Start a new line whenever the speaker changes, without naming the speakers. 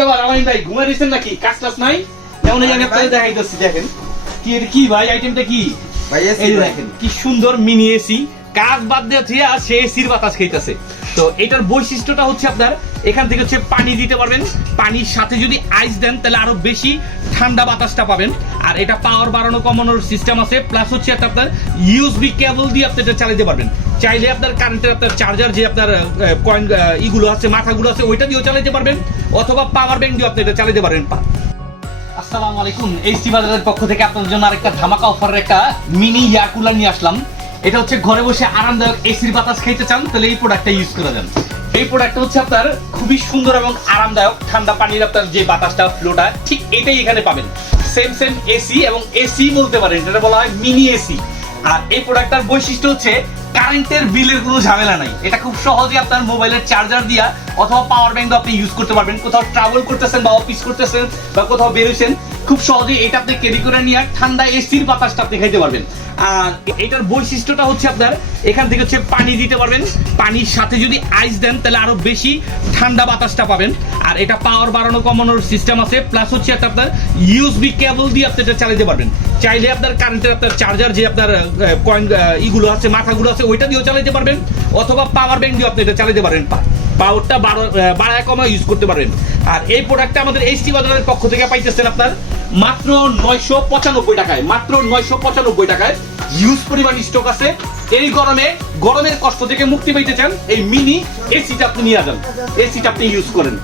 ব্যাপার আমাইন ভাই ঘুমাই দিয়েছেন নাকি? কাজ টাজ নাই? যেমন এই আমি আপনাদের দেখাইতেছি দেখেন। কি কি ভাই? আইটেমটা কি?
ভাই এসি।
দেখেন কি সুন্দর মিনি এসি কাজ বাদ দিয়ে থিয়া সে এসির বাতাস খাইতেছে। তো এটার বৈশিষ্ট্যটা হচ্ছে আপনার, এখান থেকে হচ্ছে পানি দিতে পারবেন। পানির সাথে যদি আইস দেন, তাহলে আরও বেশি ঠান্ডা বাতাসটা পাবেন। আর এটা পাওয়ার বাড়ানো কমানোর সিস্টেম আছে প্লাস হচ্ছে একটা আপনার ইউএসবি কেবল দিয়ে আপনি এটা চালাতে পারবেন। চাইলে আপনার কারেন্টের আপনার চার্জার যে আপনার কয়েন ইগুলো আছে, মাথাগুলো আছে, ওইটা দিয়েও চালাতে পারবেন, অথবা পাওয়ার ব্যাংক দিয়ে আপনি এটা চালাতে পারবেন আসসালামু আলাইকুম, এইচটি বাজারের পক্ষ থেকে আপনাদের জন্য আরেকটা ধামাকা অফারের একটা মিনি এয়ার কুলার নিয়ে আসলাম। এটা হচ্ছে ঘরে বসে আরামদায়ক এসির বাতাস খেতে চান, তাহলে এই প্রোডাক্টটা ইউজ করে দেন এই প্রোডাক্টটা হচ্ছে আপনার খুবই সুন্দর এবং আরামদায়ক, ঠান্ডা পানির আপনার যে বাতাসটা ফ্লোটা ঠিক এটাই এখানে পাবেন। সেম সেম এসি এবং এসি বলতে পারেন এটা বলা হয় মিনি এসি আর এই প্রোডাক্টটার বৈশিষ্ট্য হচ্ছে কারেন্টের বিলের কোনো ঝামেলা নাই। এটা খুব সহজে আপনার মোবাইলের চার্জার দিয়া অথবা পাওয়ার ব্যাংক আপনি ইউজ করতে পারবেন। কোথাও ট্রাভেল করতেছেন বা অফিস করতেছেন বা কোথাও বেরোছেন খুব সহজে এটা আপনি ক্যারি করে নিয়ে ঠান্ডা এসির বাতাসটা আপনি খাইতে পারবেন। আর এটার বৈশিষ্ট্যটা হচ্ছে আপনার, এখান থেকে হচ্ছে পানি দিতে পারবেন। পানির সাথে যদি আইস দেন, তাহলে আরও বেশি ঠান্ডা বাতাসটা পাবেন। আর এটা পাওয়ার বাড়ানো কমানোর সিস্টেম আছে। প্লাস হচ্ছে একটা আপনার ইউএসবি কেবল দিয়ে আপনি এটা চালাতে পারবেন। চাইলে আপনার কারেন্টের আপনার চার্জার যে আপনার কয়েন ইগুলো আছে, মাথাগুলো আছে, ওইটা দিয়েও চালাতে পারবেন। অথবা পাওয়ার ব্যাংক দিয়ে আপনি এটা চালাতে পারবেন পাওয়ারটা বাড়ায় কমা ইউজ করতে পারবেন। আর এই প্রোডাক্টটা আমাদের এইচটি বাজারের পক্ষ থেকে পাইতেছেন আপনার মাত্র নয়শো পঁচানব্বই টাকায়, মাত্র নয়শো পঁচানব্বই টাকায় হিউজ পরিমাণ স্টক আছে। এই গরমে, গরমের কষ্ট থেকে মুক্তি পাইতে চান এই মিনি এসিটা আপনি নিয়ে যান। এসিটা আপনি ইউজ করেন।